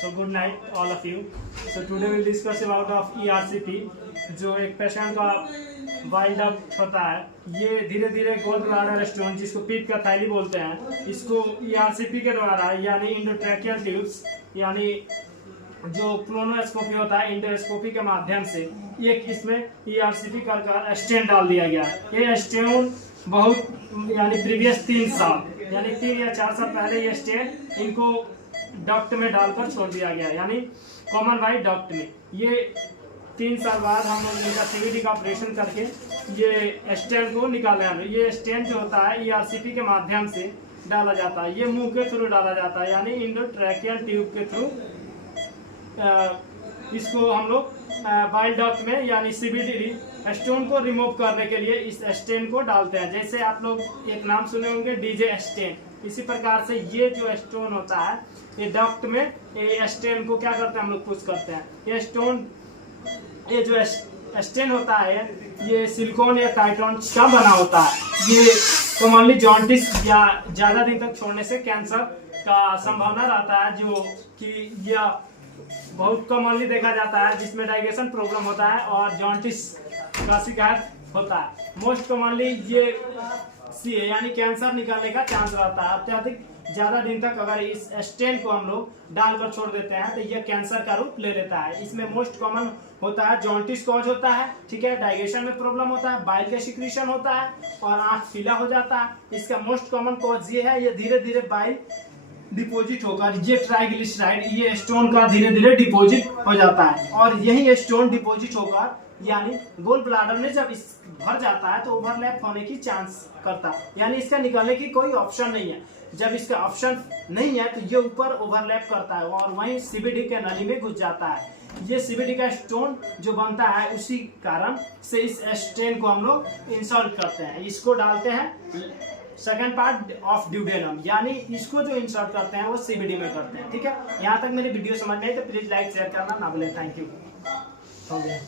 So good night all of you. So today we'll discuss about of ERCP. जो एक patient का wild up होता है, ये धीरे धीरे गोल ब्लैडर स्टोन जिसको पीत का थैली बोलते हैं, इसको ERCP के द्वारा यानी इंडोट्रैकियल ट्यूब्स यानी जो क्लोनोस्कोपी होता है इंडोस्कोपी के माध्यम से एक इसमें ERCP कर स्टेन डाल दिया गया। ये स्टेन बहुत यानी प्रीवियस 3 साल यानी 3 या 4 साल पहले ये स्टेन इनको डक्ट में डालकर छोड़ दिया गया, यानी कॉमन वाइड डक्ट में। ये 3 साल बाद हम लोग इनका CVD का ऑपरेशन करके ये स्टेन को निकाले हैं। ये स्टेन जो होता है ERCP के माध्यम से डाला जाता है, ये मुंह के थ्रू डाला जाता है यानी इंडोट्रैकियल ट्यूब के थ्रू। इसको हम लोग बाइल डक्ट में यानी CVD स्टोन को रिमूव करने के लिए इस स्टेन को डालते हैं। जैसे आप लोग एक नाम सुने होंगे DJ स्टेन, इसी प्रकार से ये जो स्टोन होता है ये डक्ट में ये स्टेन को क्या करते हैं हम लोग पुश करते हैं। ये स्टोन ये जो स्टेन होता है ये सिलिकॉन या टाइटन का बना होता है। ये कॉमनली जॉन्टिस या ज़्यादा दिन तक छोड़ने से कैंसर का संभावना रहता है, जो कि यह बहुत कॉमनली देखा जाता है, जिसमें डाइजेशन प्रॉब्लम होता है और जॉन्टिस का शिकायत होता है। मोस्ट कॉमनली ये CA यानी कैंसर निकलने का चांस रहता है। अत्यधिक ज़्यादा दिन तक अगर इस स्टेन को हम लोग डालकर छोड़ देते हैं तो यह कैंसर का रूप ले लेता है। इसमें मोस्ट कॉमन होता है जॉन्टिस कॉज होता है, ठीक है, डाइजेशन में प्रॉब्लम होता है, बाइल का सिक्रीशन होता है और आँख पीला हो जाता है। इसका मोस्ट कॉमन कॉज ये है, ये धीरे धीरे बाइल डिपोजिट होकर ये ट्राइग्लिसराइड ये स्टोन का धीरे धीरे डिपोजिट हो जाता है और यही स्टोन डिपोजिट होकर यानी गोल ब्लैडर में जब इस भर जाता है तो ओवरलैप होने की चांस करता है, यानी इसका निकलने की कोई ऑप्शन नहीं है। जब इसका ऑप्शन नहीं है तो ये ऊपर ओवरलैप करता है और वहीं CVD के नली में घुस जाता है। ये CVD का स्टोन जो बनता है उसी कारण से इस स्टेन को हम लोग इंसर्ट करते हैं। इसको डालते हैं सेकेंड पार्ट ऑफ ड्यूडेनम, यानी इसको जो इंसर्ट करते हैं वो CVD में करते हैं। ठीक है, यहाँ तक मेरी वीडियो समझ में आई तो प्लीज लाइक शेयर करना ना भूलें। Thank you. हो गया।